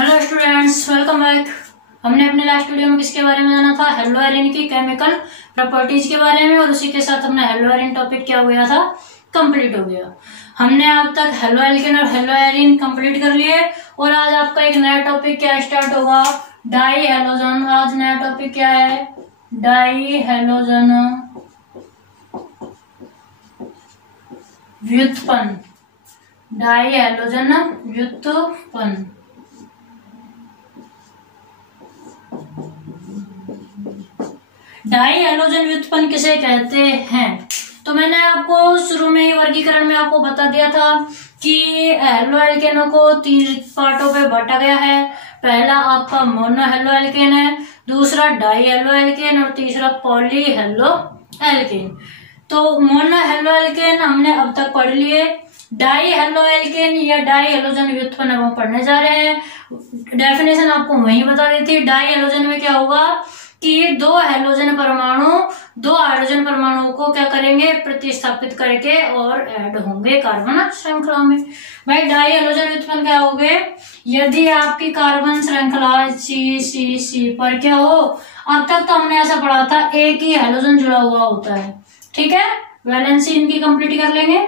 Hello students, welcome back. हमने अपने last video में किसके बारे में जाना था? हेलो एरिन की केमिकल प्रॉपर्टीज के बारे में, और उसी के साथ अपना हेलो एरिन टॉपिक क्या हो गया था, कंप्लीट हो गया। हमने अब तक हेलो एल्केन और हेलो एरिन कंप्लीट कर लिए, और आज आपका एक नया टॉपिक क्या स्टार्ट होगा? Die halogen. आज नया टॉपिक क्या है? डाई हेलोजन व्युत्पन्न। डाई हेलोजन व्युत्पन्न। डाई हेलोजन व्युत्पन्न किसे कहते हैं? तो मैंने आपको शुरू में ही वर्गीकरण में आपको बता दिया था कि हेलो एल्केनों को 3 पार्टों पे बांटा गया है। पहला आपका मोनो हेलो एल्केन है, दूसरा डाई हेलो एल्केन, और तीसरा पॉली हेलो एल्केन। तो मोनो हेलो एल्केन हमने अब तक पढ़ लिए। डाई हेलो एल्केन या डाई हेलोजन व्युत्पन्न हम पढ़ने जा रहे हैं। डेफिनेशन आपको वही बता दी थी। डाई हेलोजन में क्या होगा कि दो हाइड्रोजन परमाणुओं को क्या करेंगे? प्रतिस्थापित करके और ऐड होंगे कार्बन श्रृंखला में। भाई डाई हेलोजन व्युत्पन्न क्या हो गए? यदि आपकी कार्बन श्रृंखला सी पर क्या हो, अब तक तो हमने ऐसा पढ़ा था एक ही हाइड्रोजन जुड़ा हुआ होता है, ठीक है। वैलेंसी इनकी कंप्लीट कर लेंगे।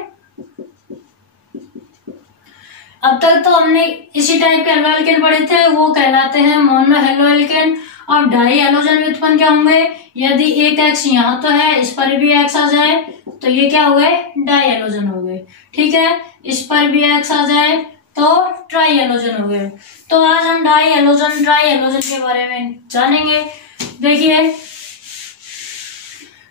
अब तक तो हमने इसी टाइप के हेलो एल्केन पढ़े थे, वो कहलाते हैं मोनो हेलो एल्केन। और डाई हेलोजन व्युत्पन्न क्या होंगे? यदि एक एक्स यहाँ तो है, इस पर भी एक्स आ जाए तो ये क्या हो गए? डाई हेलोजन हो गए, ठीक है। इस पर भी एक्स आ जाए तो ट्राई हेलोजन हो गए। तो आज हम डाई हेलोजन ट्राई हेलोजन के बारे में जानेंगे। देखिए,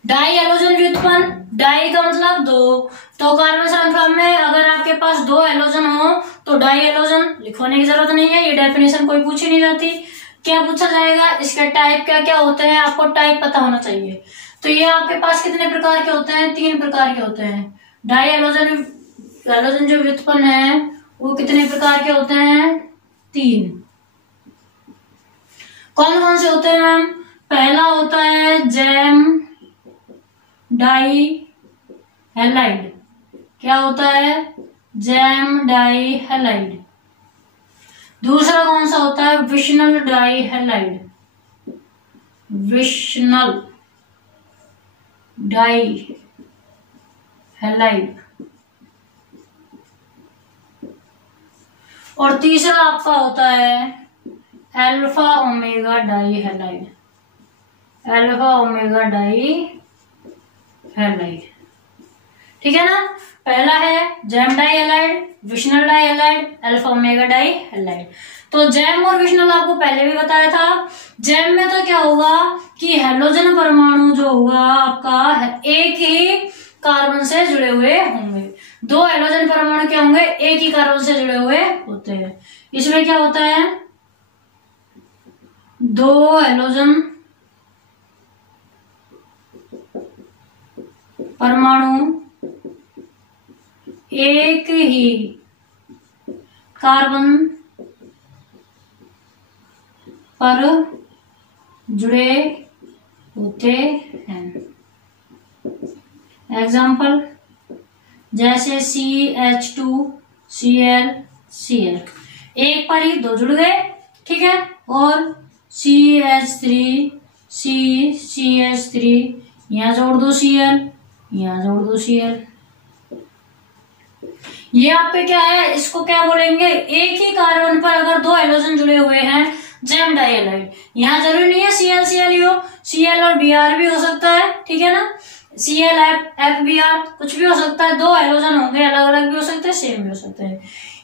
डाई हेलोजन व्युत्पन्न, डाई का मतलब दो। तो कार्बन श्रृंखला में अगर आपके पास 2 हेलोजन हो तो डाई हेलोजन लिखवाने की जरूरत नहीं है, ये डेफिनेशन कोई पूछी नहीं जाती। क्या पूछा जाएगा? इसके टाइप क्या क्या होते हैं, आपको टाइप पता होना चाहिए। तो ये आपके पास कितने प्रकार के होते हैं? 3 प्रकार के होते हैं। डाई हेलोजन जो व्युत्पन्न है वो कितने प्रकार के होते हैं? 3। कौन कौन से होते हैं मैम? पहला होता है जैम डाई हैलाइड। क्या होता है? Gem die halide. दूसरा कौन सा होता है? Vicinal di halide. Vicinal di halide. और तीसरा आपका होता है alpha omega di halide. Alpha omega di halide, ठीक है ना। पहला है gem die halide, vicinal di halide, alpha omega di halide. तो जैम और विशनल आपको पहले भी बताया था। जैम में तो क्या होगा कि हेलोजन परमाणु जो होगा आपका एक ही कार्बन से जुड़े हुए होंगे। 2 हेलोजन परमाणु क्या होंगे? एक ही कार्बन से जुड़े हुए होते हैं। इसमें क्या होता है? 2 हेलोजन परमाणु एक ही कार्बन पर जुड़े होते हैं। एग्जाम्पल जैसे CH2 Cl Cl, एक पर ही 2 जुड़ गए, ठीक है। और CH3 CH3, यहां जोड़ दो Cl, यहां जोड़ दो Cl। ये आपके क्या है? इसको क्या बोलेंगे? एक ही कार्बन पर अगर 2 हाइड्रोजन जुड़े हुए हैं, जैम डाई हैलाइड। यहाँ जरूरी नहीं है Cl Cl ही हो, Cl और Br भी हो सकता है, ठीक है ना। Cl F Br कुछ भी हो सकता है। 2 हाइड्रोजन होंगे, अलग अलग भी हो सकते हैं, सेम भी हो सकते हैं।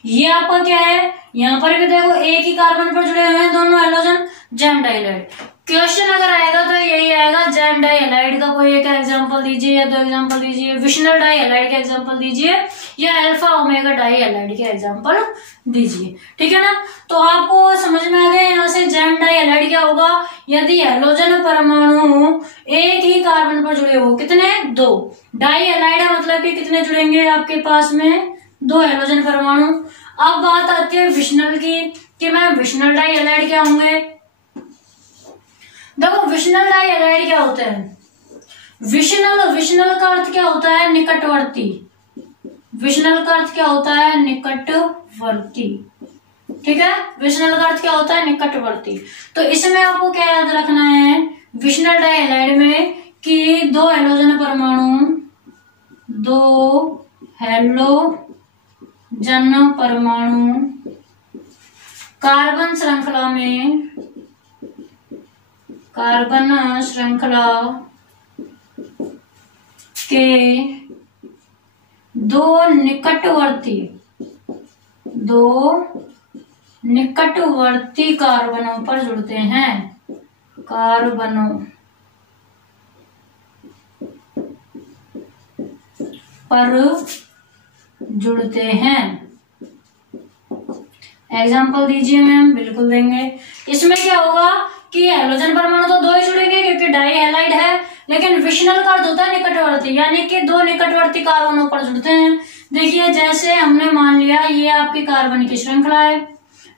ये आपका क्या है? यहाँ पर भी देखो एक ही कार्बन पर जुड़े हुए हैं दोनों hydrogen, gem die halide. Question अगर आएगा तो यही आएगा, जैम डाई हैलाइड का कोई एक एग्जांपल दीजिए या 2 एग्जांपल दीजिए, विशनल डाई हैलाइड का एग्जांपल दीजिए, या अल्फा ओमेगा डाई हैलाइड के एग्जांपल दीजिए, ठीक है ना। तो आपको समझ में आ गया यहाँ से जैम डाई हैलाइड क्या होगा? यदि हेलोजन परमाणु एक ही कार्बन पर जुड़े हो, कितने? 2। डाई हैलाइड है मतलब कि कितने जुड़ेंगे आपके पास में? 2 हेलोजन परमाणु। अब बात आती है विशनल की, कि मैम विशनल डाई हैलाइड क्या होंगे? देखो, विशनल डाई हैलाइड क्या होते हैं? विशनल का अर्थ क्या होता है? निकटवर्ती। विशनल का अर्थ क्या होता है? निकटवर्ती। ठीक है, विषनल का अर्थ क्या होता है, निकटवर्ती। तो इसमें आपको क्या याद रखना है, विषनल डाइहैलाइड में कि दो हैलोजन परमाणु कार्बन श्रृंखला के दो निकटवर्ती कार्बनों पर जुड़ते हैं, एग्जाम्पल दीजिए मैम। बिल्कुल देंगे। इसमें क्या होगा कि हैलोजन परमाणु तो दो ही जुड़ेंगे क्योंकि डाई हैलाइड है, लेकिन विषनल का अर्थ होता है निकटवर्ती, यानी कि दो निकटवर्ती कार्बनों पर जुड़ते हैं। देखिए जैसे हमने मान लिया ये आपकी कार्बन की श्रृंखला है,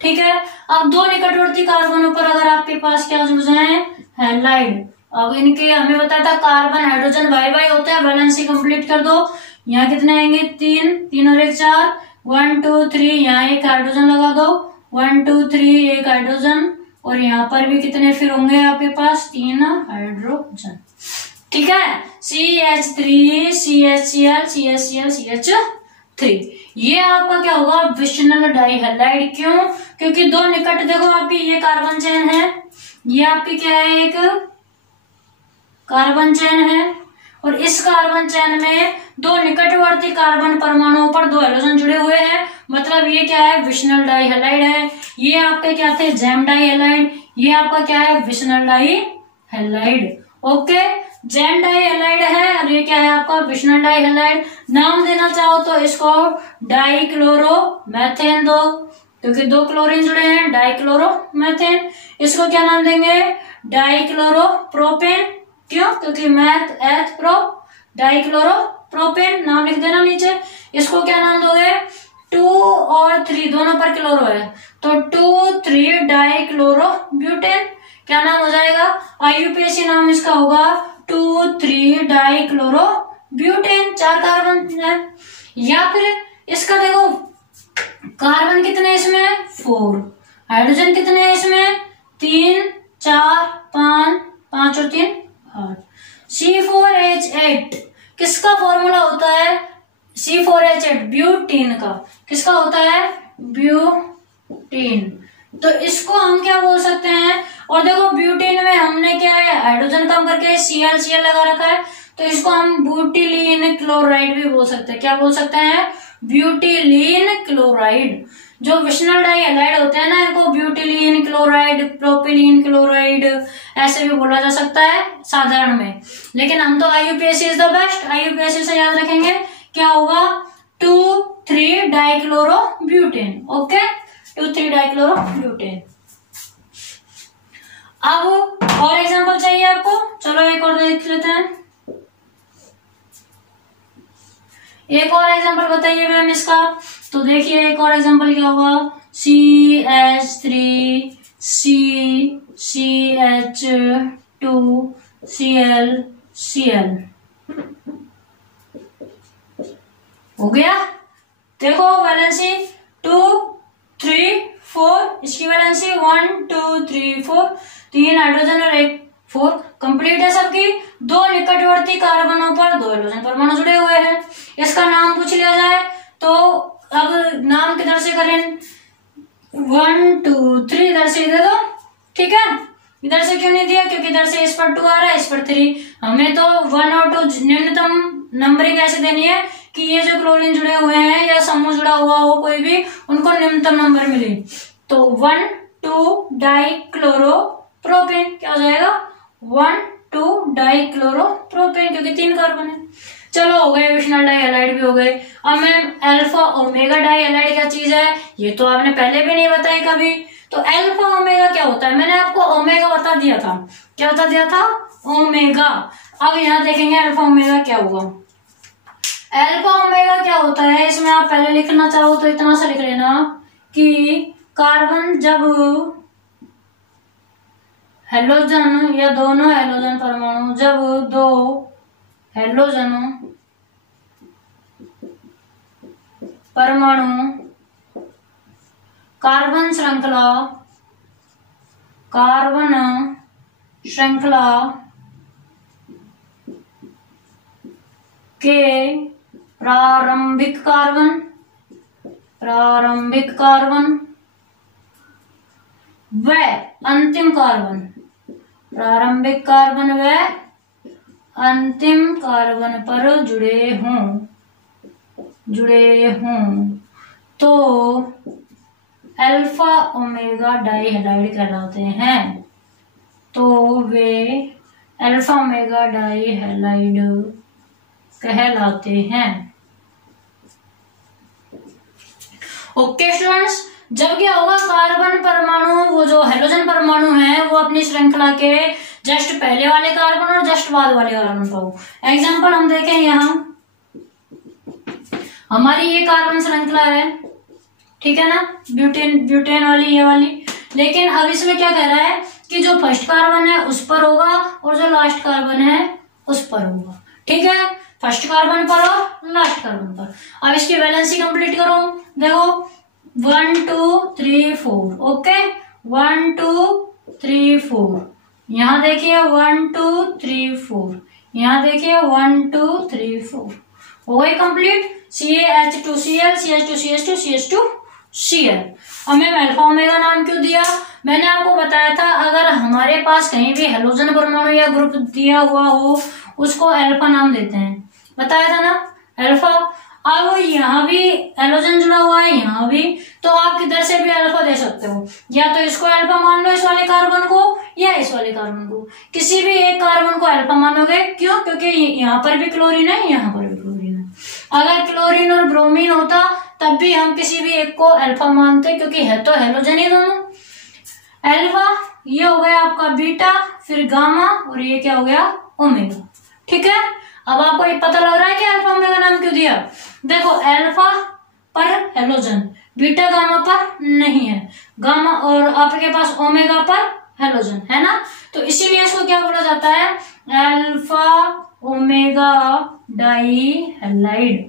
ठीक है। अब दो निकटवर्ती कार्बनों पर अगर आपके पास क्या जुड़ जाए, हैलाइड। अब इनके हमें बताया था कार्बन हाइड्रोजन बाई बाई होता है, वैलेंसी कंप्लीट कर दो। यहाँ कितने आएंगे, 3, 3 और 1 4, 1 2 3, यहाँ एक हाइड्रोजन लगा दो, 1 2 3 एक हाइड्रोजन, और यहाँ पर भी कितने फिर होंगे आपके पास, 3 हाइड्रोजन, ठीक है। CH3 CHCl CHCl CH3, ये आपका क्या होगा, विषनल डाइहैलाइड। क्यों, क्योंकि दो निकट, देखो आपकी ये कार्बन चेन है, ये आपकी क्या है, एक कार्बन चेन है, और इस कार्बन चेन में दो निकटवर्ती कार्बन परमाणुओं पर दो हैलोजन जुड़े हुए हैं, मतलब ये क्या है, विषनल डाइहैलाइड है। ये आपके क्या थे, जेम डाइहैलाइड, ये आपका क्या है, विषनल डाइहैलाइड। ओके, जेम डाइहैलाइड है और ये क्या है आपका, विषनल डाइहैलाइड। नाम देना चाहो तो इसको डाइक्लोरोमेथेन दो, क्योंकि दो क्लोरीन जुड़े हैं, डाइक्लोरोमेथेन। इसको क्या नाम देंगे, डाइक्लोरोप्रोपेन। क्यों, क्योंकि मैथ एथ प्रो, डाइक्लोरोप्रोपेन नाम लिख देना नीचे। इसको क्या नाम दोगे, 2 और 3 दोनों पर क्लोरो है, तो 2 3 डाइक्लोरोब्यूटेन। क्या नाम हो जाएगा, IUPAC नाम इसका होगा 2 3 डाइक्लोरोब्यूटेन। 4 कार्बन है। या फिर इसका देखो कार्बन कितने इसमें, 4, हाइड्रोजन कितने हैं इसमें, 3 4 5, 5 और 3 8। C4H8 किसका फॉर्मूला होता है, C4H8 ब्यूटीन का, किसका होता है, ब्यूटीन। तो इसको हम क्या बोल सकते हैं, और देखो ब्यूटीन में हमने क्या है, हाइड्रोजन कम करके Cl लगा रखा है, तो इसको हम ब्यूटिलीन क्लोराइड भी बोल सकते हैं। क्या बोल सकते हैं, ब्यूटिलीन क्लोराइड। जो विषनल डाइहैलाइड होते हैं ना, इनको ब्यूटिलीन क्लोराइड, प्रोपिलीन क्लोराइड ऐसे भी बोला जा सकता है साधारण में, लेकिन हम तो IUPAC is the best, IUPAC से याद रखेंगे। क्या होगा, 2 3 डाइक्लोरोब्यूटेन। Okay, 2 3 dichlorobutane. अब और एग्जांपल चाहिए आपको, चलो एक और देख लेते हैं। एक और एग्जांपल बताइए मैम इसका। तो देखिए एक और एग्जांपल क्या होगा, CH3 CH2 Cl हो गया। देखो वैलेंसी 2 3 4, इसकी वैलेंसी 1 2 3 4, 3 हाइड्रोजन और 1 4 कंप्लीट है सबकी। दो निकटवर्ती कार्बनों पर दो हाइड्रोजन परमाणु जुड़े हुए हैं। इसका नाम पूछ लिया जाए तो अब नाम किधर से करें, 1 2 3 इधर से दे दो, ठीक है। इधर से क्यों नहीं दिया, क्योंकि इधर से इस पर 2 आ रहा है, इस पर 3। हमें तो 1 और 2 न्यूनतम नंबरिंग ऐसे देनी है कि ये जो क्लोरीन जुड़े हुए हैं या समूह जुड़ा हुआ हो कोई भी, उनको न्यूनतम नंबर मिले। तो 1 2 डाइक्लोरोप्रोपेन क्या हो जाएगा, 1 2 डाइक्लोरोप्रोपेन, क्योंकि 3 कार्बन है। चलो हो गए, विषनल डाइहैलाइड भी हो गए। अब मैम अल्फा ओमेगा डाइहैलाइड क्या चीज है, ये तो आपने पहले भी नहीं बताई कभी। तो अल्फा ओमेगा क्या होता है, मैंने आपको ओमेगा बता दिया था। क्या बता दिया था, ओमेगा। अब यहाँ देखेंगे अल्फा ओमेगा क्या हुआ। अल्फा ओमेगा क्या होता है, इसमें आप पहले लिखना चाहो तो इतना सा लिख लेना कि कार्बन जब हेलोजन या दोनों हेलोजन परमाणु जब दो हेलोजन परमाणु कार्बन श्रृंखला के प्रारंभिक कार्बन व अंतिम कार्बन, प्रारंभिक कार्बन व अंतिम कार्बन पर जुड़े हों तो अल्फा ओमेगा डाइहैलाइड कहलाते हैं। तो वे अल्फा ओमेगा डाइहैलाइड कहलाते हैं। ओके स्टूडेंट्स, जब क्या होगा, कार्बन परमाणु, वो जो हेलोजन परमाणु है, वो अपनी श्रृंखला के जस्ट पहले वाले कार्बन और जस्ट बाद वाले कार्बन का हो। एग्जाम्पल हम देखें, यहाँ हमारी ये कार्बन श्रृंखला है, ठीक है ना, ब्यूटेन वाली, ये वाली। लेकिन अब इसमें क्या कह रहा है कि जो फर्स्ट कार्बन है उस पर होगा और जो लास्ट कार्बन है उस पर होगा, ठीक है, फर्स्ट कार्बन पर और लास्ट कार्बन पर। अब इसकी वैलेंसी कंप्लीट करो, देखो 1 2 3 4, ओके, 1 2 3 4, यहाँ देखिए 1 2 3 4, यहाँ देखिए 1 2 3 4, हो गई कंप्लीट। CaH2Cl, CH2CH2, CH2Cl। अब मैम अल्फा ओमेगा नाम क्यों दिया? मैंने आपको बताया था, अगर हमारे पास कहीं भी हेलोजन परमाणु या ग्रुप दिया हुआ हो उसको अल्फा नाम देते हैं, बताया था ना, अल्फा। अब यहाँ भी हेलोजन जुड़ा हुआ है, यहाँ भी, तो आप किधर से भी अल्फा दे सकते हो, या तो इसको अल्फा मान लो, इस वाले कार्बन को, या इस वाले कार्बन को, किसी भी एक कार्बन को अल्फा मानोगे। क्यों? क्योंकि यहाँ पर भी क्लोरीन है, यहाँ पर भी क्लोरीन है। अगर क्लोरीन और ब्रोमीन होता तब भी हम किसी भी एक को अल्फा मानते, क्योंकि है तो हेलोजन ही दोनों। अल्फा ये हो गया आपका बीटा, फिर गामा, और ये क्या हो गया, ओमेगा, ठीक है। अब आपको ये पता लग रहा है कि अल्फा ओमेगा नाम क्यों दिया। देखो, अल्फा पर हेलोजन, बीटा गामा पर नहीं है, गामा और आपके पास ओमेगा पर हेलोजन है ना, तो इसीलिए इसको क्या बोला जाता है, अल्फा ओमेगा डाइहैलाइड।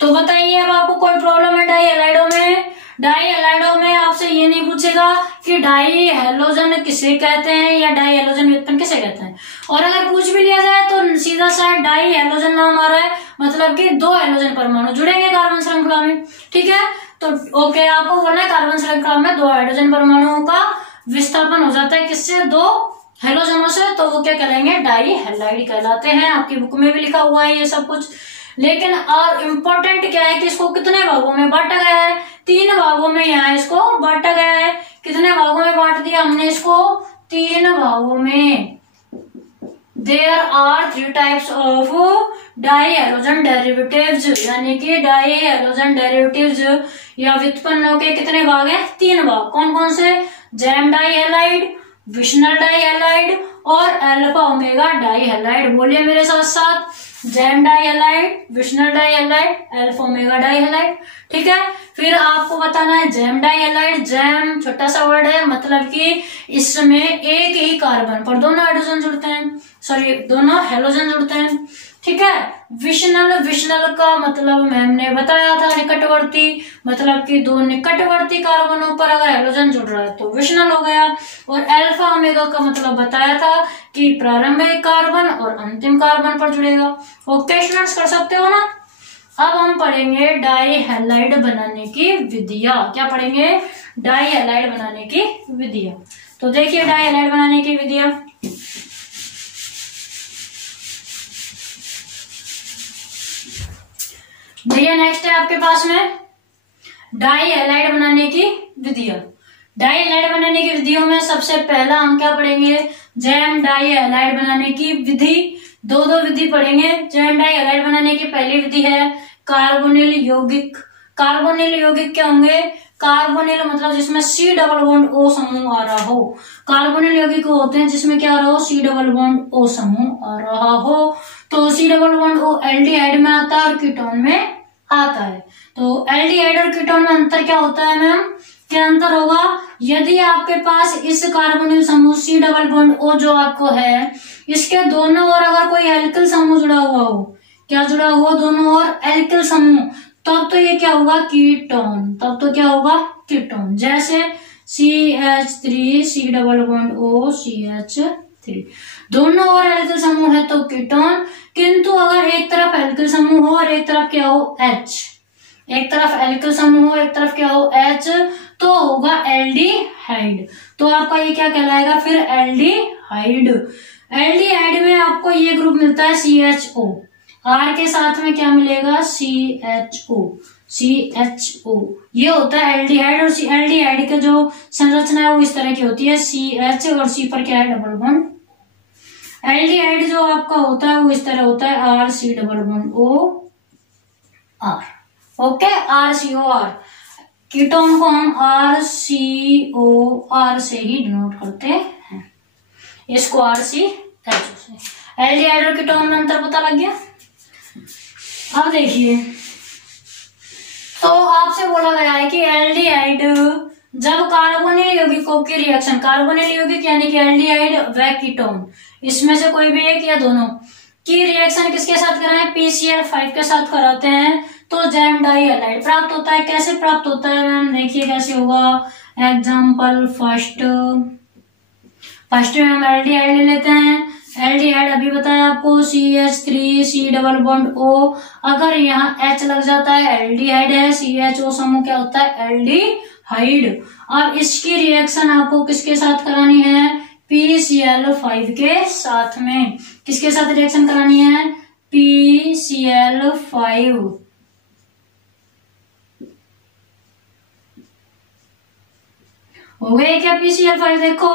तो बताइए, अब आपको कोई प्रॉब्लम है डाइहैलाइडों में? डाइहैलाइडों में आपसे ये नहीं पूछेगा कि डाई हेलोजन किसे कहते हैं या डाई हेलोजन व्युत्पन्न किसे कहते हैं, और अगर पूछ भी लिया जाए तो सीधा सा डाई हेलोजन नाम आ रहा है, मतलब कि 2 हेलोजन परमाणु जुड़ेंगे कार्बन श्रृंखला में, ठीक है। तो ओके, आपको बोलना है कार्बन श्रृंखला में 2 हाइड्रोजन परमाणुओं का विस्थापन हो जाता है, किससे, 2 हेलोजनों से, तो वो क्या कहलाएंगे, डाइहैलाइड कहलाते हैं। आपकी बुक में भी लिखा हुआ है ये सब कुछ। लेकिन और इम्पोर्टेंट क्या है कि इसको कितने भागों में बांटा गया है, 3 भागों में यहाँ इसको बांटा गया है। कितने भागों में बांट दिया हमने इसको, 3 भागों में। There are 3 types of dihalogen derivatives, यानी कि डाइहैलोजन डेरिवेटिव्स या व्युत्पन्नों के कितने भाग हैं, 3 भाग। कौन कौन से, जैम डाइहैलाइड, विशनल डाइहैलाइड और अल्फा ओमेगा डाइहैलाइड। बोलिए मेरे साथ साथ, जैम डाइहैलाइड, विशनल डाइहैलाइड, अल्फा ओमेगा डाइहैलाइड, ठीक है। फिर आपको बताना है जैम डाइहैलाइड, जैम छोटा सा वर्ड है, मतलब कि इसमें एक ही कार्बन पर दोनों हाइड्रोजन जुड़ते हैं, सॉरी दोनों हेलोजन जुड़ते हैं, ठीक है। विशनल का मतलब मैम ने बताया था निकटवर्ती, मतलब कि 2 निकटवर्ती कार्बनों पर अगर हेलोजन जुड़ रहा है तो विशनल हो गया। और अल्फा ओमेगा का मतलब बताया था कि प्रारंभिक कार्बन और अंतिम कार्बन पर जुड़ेगा। ओके स्टूडेंट्स, कर सकते हो ना। अब हम पढ़ेंगे डाइहैलाइड बनाने की विधियां। क्या पढ़ेंगे, डाइहैलाइड बनाने की विधियां। तो देखिए डाइहैलाइड बनाने की विधियां। भैया नेक्स्ट है आपके पास में डाइहैलाइड बनाने की विधियां। डाइहैलाइड बनाने की विधियों में सबसे पहला हम क्या पढ़ेंगे, जैम डाइहैलाइड बनाने की विधि। 2 विधि पढ़ेंगे। जैम डाइहैलाइड बनाने की पहली विधि है कार्बोनिल यौगिक। कार्बोनिल यौगिक क्या होंगे, कार्बोनिल मतलब जिसमें C डबल बॉन्ड O समूह आ रहा हो। कार्बोनिल यौगिक होते हैं जिसमें क्या आ रहा हो, C डबल बॉन्ड O समूह आ रहा हो। तो C double bond O aldehyde में आता है और कीटोन में आता है। तो एल्डिहाइड और कीटोन में अंतर क्या होता है मैम, क्या अंतर होगा, यदि आपके पास इस कार्बोनिल समूह C डबल बॉन्ड O जो आपको है, इसके दोनों ओर अगर कोई एल्किल समूह जुड़ा हुआ हो, क्या जुड़ा हुआ, दोनों ओर एल्किल समूह, तब तो ये क्या होगा, कीटोन। तब तो क्या होगा, कीटोन। जैसे CH3 C double bond O CH3, दोनों और एल्किल समूह है तो कीटोन। किंतु अगर एक तरफ एल्किल समूह हो और एक तरफ क्या हो, H, एक तरफ एल्किल समूह हो एक तरफ क्या हो, H, तो होगा एल्डिहाइड। तो आपका ये क्या कहलाएगा फिर, एल्डिहाइड। एल्डिहाइड में आपको ये ग्रुप मिलता है CHO, R के साथ में क्या मिलेगा, CHO। ये होता है एल्डिहाइड। और एल्डिहाइड का जो संरचना है वो इस तरह की होती है, CH और C पर क्या है, डबल बॉन्ड। एल्डिहाइड जो आपका होता है वो इस तरह होता है, RC double bond OR। Okay, RCOR। Ketone को हम RCOR से ही डिनोट करते हैं, इसको RCHO से। एल्डिहाइड और कीटोन में अंतर पता लग गया। अब देखिए, तो आपसे बोला गया है कि एल्डिहाइड जब कार्बोनिल यौगिकों की रिएक्शन, कार्बोनिल यौगिक यानी कि एल्डिहाइड व कीटोन, इसमें से कोई भी एक या दोनों की रिएक्शन किसके साथ कराएं, PCl5 के साथ कराते हैं तो जैम डाई हैलाइड प्राप्त होता है। कैसे प्राप्त होता है मैम, देखिए कैसे होगा। एग्जाम्पल फर्स्ट में हम एल्डिहाइड ले लेते हैं। एल्डिहाइड अभी बताया आपको, CH3 C double bond O, अगर यहाँ H लग जाता है एल्डिहाइड है, CHO समूह क्या होता है, एल्डिहाइड। अब इसकी रिएक्शन आपको किसके साथ करानी है, PCl5 के साथ में। किसके साथ रिएक्शन करानी है, PCl5। हो गए क्या PCl5, देखो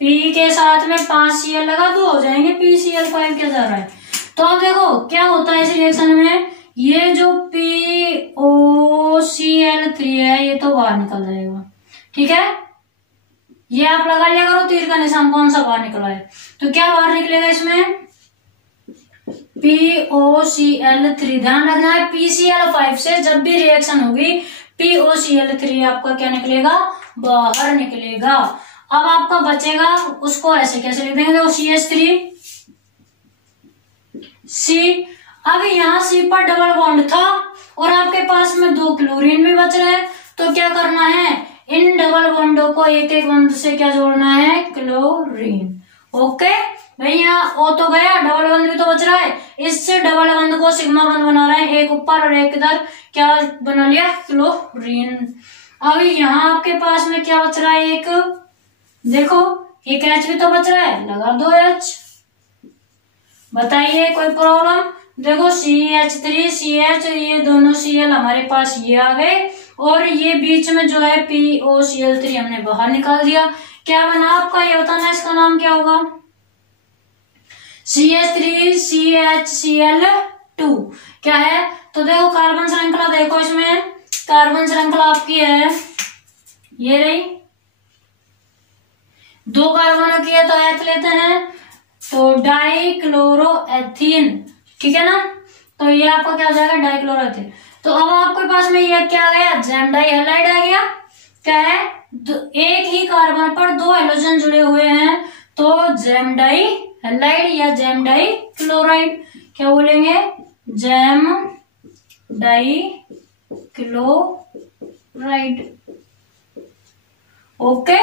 P के साथ में 5 Cl लगा दो, हो जाएंगे PCl5 क्या जा रहा है। तो अब देखो क्या होता है इस रिएक्शन में, ये जो POCl3 है ये तो बाहर निकल जाएगा, ठीक है। ये आप लगा लिया करो तीर का निशान, कौन सा बाहर निकला है। तो क्या बाहर निकलेगा इसमें, POCl3। ध्यान रखना है PCl5 से जब भी रिएक्शन होगी POCl3 आपका क्या निकलेगा, बाहर निकलेगा। अब आपका बचेगा, उसको ऐसे कैसे लिख देंगे, CH3 C। अब यहाँ C पर डबल बॉन्ड था और आपके पास में 2 क्लोरीन भी बच रहे हैं, तो क्या करना है, इन डबल बॉन्डों को एक एक बंद से क्या जोड़ना है, क्लोरीन। ओके भाई, यहाँ O तो गया, डबल बंद भी तो बच रहा है, इससे डबल बंद को सिग्मा बंद बना रहे हैं, एक ऊपर और एक इधर, क्या बना लिया, क्लोरीन। अब यहाँ आपके पास में क्या बच रहा है, एक देखो एक H भी तो बच रहा है, लगा दो H। बताइए कोई प्रॉब्लम, देखो CH3 CH, ये दोनों Cl हमारे पास ये आ गए और ये बीच में जो है POCl3 हमने बाहर निकाल दिया। क्या बना आपका, ये बताना इसका नाम क्या होगा, CH3 CHCl2 क्या है। तो देखो कार्बन श्रृंखला, देखो इसमें कार्बन श्रृंखला आपकी है, ये रही, 2 कार्बनों की है तो एथ लेते हैं, तो डाइक्लोरोएथीन, ठीक है ना। तो ये आपका क्या हो जाएगा, डाइक्लोरोएथीन। तो अब आपके पास में ये क्या आ गया, जैम डाई हैलाइड आ गया। क्या है, एक ही कार्बन पर 2 हाइड्रोजन जुड़े हुए हैं तो जैम डाई हैलाइड या जैम डाई क्लोराइड। क्या बोलेंगे, जैम डाई क्लोराइड। ओके,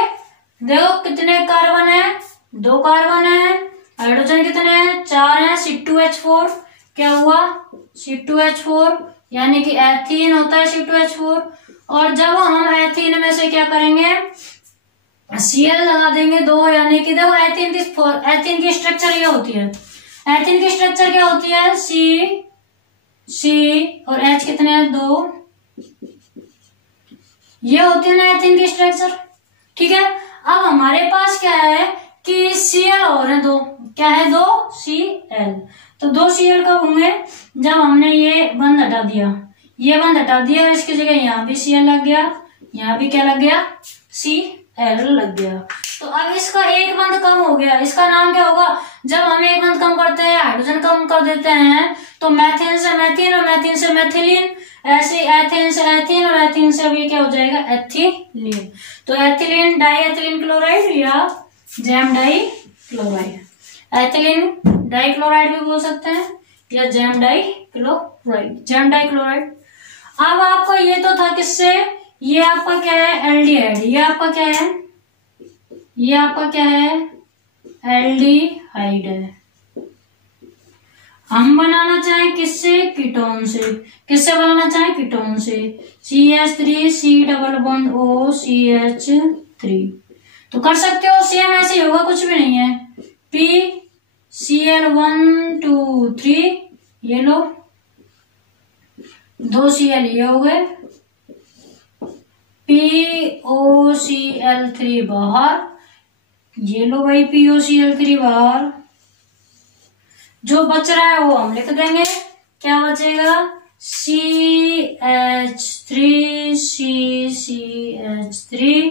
देखो कितने कार्बन है, 2 कार्बन है, हाइड्रोजन कितने हैं, 4 हैं, C2H4 क्या हुआ, C2H4 यानी कि एथीन होता है C2H4। और जब हम एथीन में से क्या करेंगे, Cl लगा देंगे 2, यानी कि देखो एथीन की स्ट्रक्चर ये होती है, एथीन की स्ट्रक्चर क्या होती है, C और H कितने हैं, 2, ये होती है ना एथीन की स्ट्रक्चर, ठीक है। अब हमारे पास क्या है कि Cl और है 2, क्या है, 2 Cl। तो 2 Cl कब होंगे, जब हमने ये बंद हटा दिया, ये बंद हटा दिया, इसकी जगह यहाँ भी Cl लग गया, यहाँ भी क्या लग गया, Cl लग गया। तो अब इसका एक बंद कम हो गया, इसका नाम क्या होगा, जब हम एक बंद कम करते हैं, हाइड्रोजन कम कर देते हैं, तो मैथेन से मैथीन और मैथीन से मैथिलीन, ऐसे एथेन से एथीन और एथीन से भी क्या हो जाएगा, एथिलीन। तो एथिलीन डाईएथिलीन क्लोराइड या gem dichloride, ethylene dichloride भी बोल सकते हैं या जैम डाइक्लोराइड। अब आपको ये तो था किससे, ये आपका क्या है एल्डिहाइड, ये आपका क्या है, ये आपका क्या है एल्डिहाइड है। हम बनाना चाहें किससे, कीटोन से। किससे बनाना चाहें, कीटोन से। CH3 C double bond O CH3 तो कर सकते हो, सेम ऐसे ही होगा, कुछ भी नहीं है। PCl1 2 3 ये लो, 2 Cl ये हो गए, POCl3 बाहर, ये लो भाई POCl3 बाहर। जो बच रहा है वो हम लिख देंगे, क्या बचेगा CH3 CH3,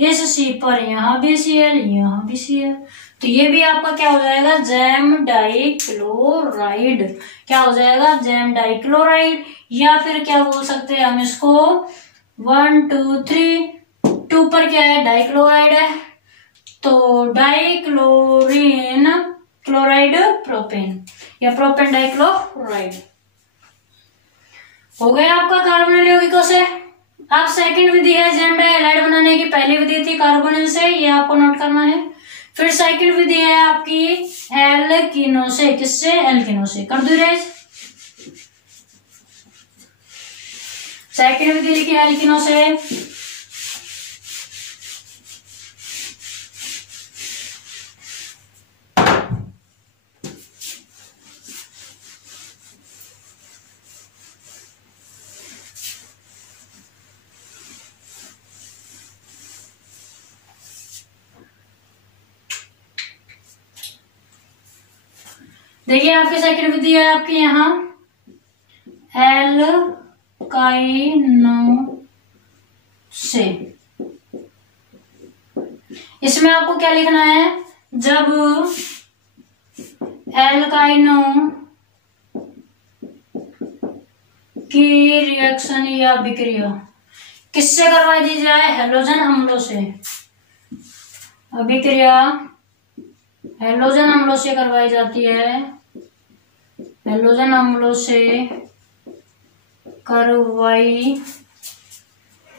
इस C पर यहाँ भी Cl यहाँ भी Cl, तो ये भी आपका क्या हो जाएगा जैम डाइक्लोराइड। क्या हो जाएगा जैम डाइक्लोराइड, या फिर क्या बोल सकते हैं हम इसको 1 2 3, 2 पर क्या है डाइक्लोराइड है, तो डाइक्लोरीन क्लोराइड प्रोपेन या प्रोपेन डाइक्लोराइड हो गया आपका कार्बोनिल यौगिकों से। अब सेकंड विधि है जैम डाइहाइड बनाने की, पहली विधि थी कार्बोनिल से, ये आपको नोट करना है। फिर सेकंड विधि है आपकी एल्किनो से, किससे एल्किनो से, कर दो रेज। सेकंड विधि लिखी एल्किनो से। देखिए आपकी सेकंड विधि है आपके यहाँ एल्काइनो से। इसमें आपको क्या लिखना है, जब एल्काइनो की रिएक्शन या विक्रिया किससे करवाई दी जाए, हैलोजन अम्लों से। अभिक्रिया हैलोजन अम्लों से करवाई जाती है, हैलोजन अम्लों से करवाई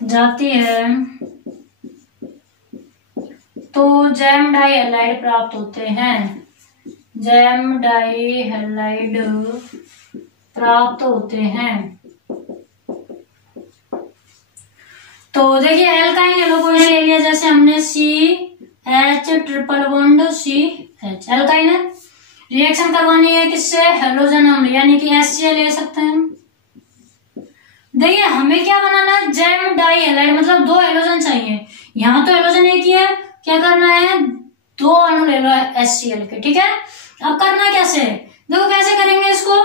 जाती है, तो जैम डाइहैलाइड प्राप्त होते हैं, जैम डाइहैलाइड प्राप्त होते हैं। तो देखिए एल्काइन ले लो, कोई ले लिया, जैसे हमने CH triple bond CH alkyne है, रिएक्शन करवानी है किससे, हैलोजन अम्ल यानी कि HCl ले सकते हैं। देखिए हमें क्या बनाना है जैम डाइहैलाइड, मतलब 2 हैलोजन चाहिए, यहाँ तो हैलोजन एक ही है, क्या करना है 2 अणु ले लो HCl के, ठीक है। अब करना कैसे, देखो कैसे करेंगे इसको।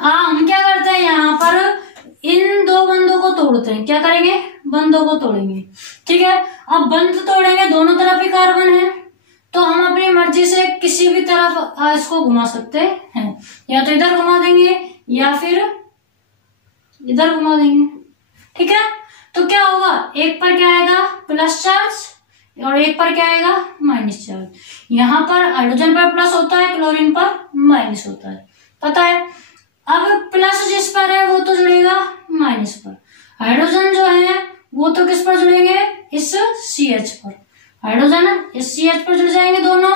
हम क्या करते हैं यहाँ पर इन 2 बंधों को तोड़ते हैं, क्या करेंगे बंधों को तोड़ेंगे, ठीक है। अब बंध तोड़ेंगे, दोनों तरफ ही कार्बन है, तो हम अपनी मर्जी से किसी भी तरफ इसको घुमा सकते हैं, या तो इधर घुमा देंगे या फिर इधर घुमा देंगे, ठीक है। तो क्या होगा, एक पर क्या आएगा प्लस चार्ज और एक पर क्या आएगा माइनस चार्ज। यहाँ पर हाइड्रोजन पर प्लस होता है, क्लोरीन पर माइनस होता है, पता है। अब प्लस जिस पर है वो तो जुड़ेगा माइनस पर, हाइड्रोजन जो है वो तो किस पर जुड़ेंगे, इस CH पर, हाइड्रोजन इस CH पर जुड़ जाएंगे दोनों,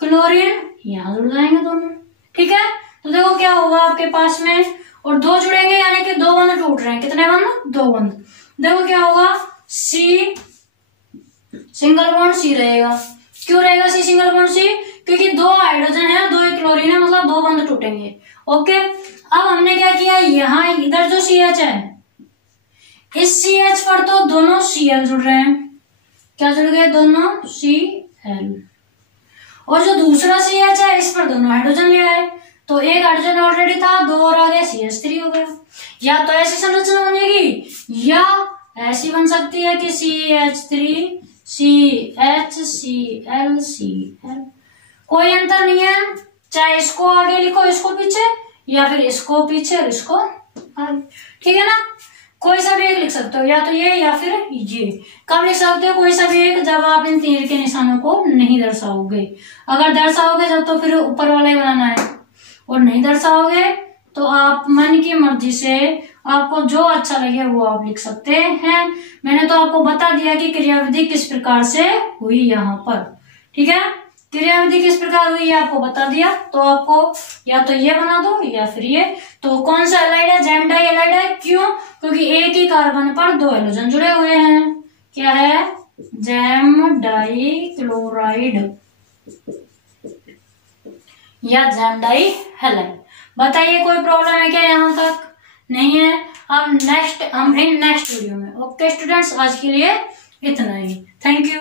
क्लोरीन यहाँ जुड़ जाएंगे दोनों, ठीक है। तो देखो क्या होगा आपके पास में, और 2 जुड़ेंगे यानी कि 2 बंध टूट रहे हैं, कितने बंध 2 बंध। देखो क्या होगा C सिंगल बॉन्ड C रहेगा, क्यों रहेगा C सिंगल बॉन्ड C, क्योंकि 2 हाइड्रोजन है 2 क्लोरीन है, मतलब 2 बंध टूटेंगे, ओके। अब हमने क्या किया, यहाँ इधर जो CH है इस CH पर तो दोनों Cl जुड़ रहे हैं, क्या जुड़ गए दोनों Cl, और जो दूसरा CH है इस पर दोनों हाइड्रोजन ले आए, तो एक हाइड्रोजन ऑलरेडी था, 2 और आ गया CH3 हो गया। या तो ऐसी संरचना बनेगी या ऐसी बन सकती है कि CH3 CHCl Cl, कोई अंतर नहीं है, चाहे इसको आगे लिखो इसको पीछे, या फिर इसको पीछे और इसको आगे, ठीक है ना, कोई सा भी एक लिख सकते हो, या तो ये या फिर ये। कब लिख सकते हो कोई सा भी एक? जब आप इन तीर के निशानों को नहीं दर्शाओगे। अगर दर्शाओगे जब तो फिर ऊपर वाला ही बनाना है, और नहीं दर्शाओगे तो आप मन की मर्जी से आपको जो अच्छा लगे वो आप लिख सकते हैं। मैंने तो आपको बता दिया कि क्रियाविधि किस प्रकार से हुई यहाँ पर, ठीक है। क्रियाविधि किस प्रकार हुई है आपको बता दिया, तो आपको या तो ये बना दो या फिर ये। तो कौन सा एलाइड है? जैम डाई एलाइड है। क्यों? क्योंकि एक ही कार्बन पर दो हैलोजन जुड़े हुए हैं। क्या है? जैम डाई क्लोराइड या जैम डाई हैलाइड। बताइए कोई प्रॉब्लम है क्या यहाँ तक? नहीं है। अब नेक्स्ट हम नेक्स्ट वीडियो में। ओके स्टूडेंट्स, आज के लिए इतना ही। Thank you.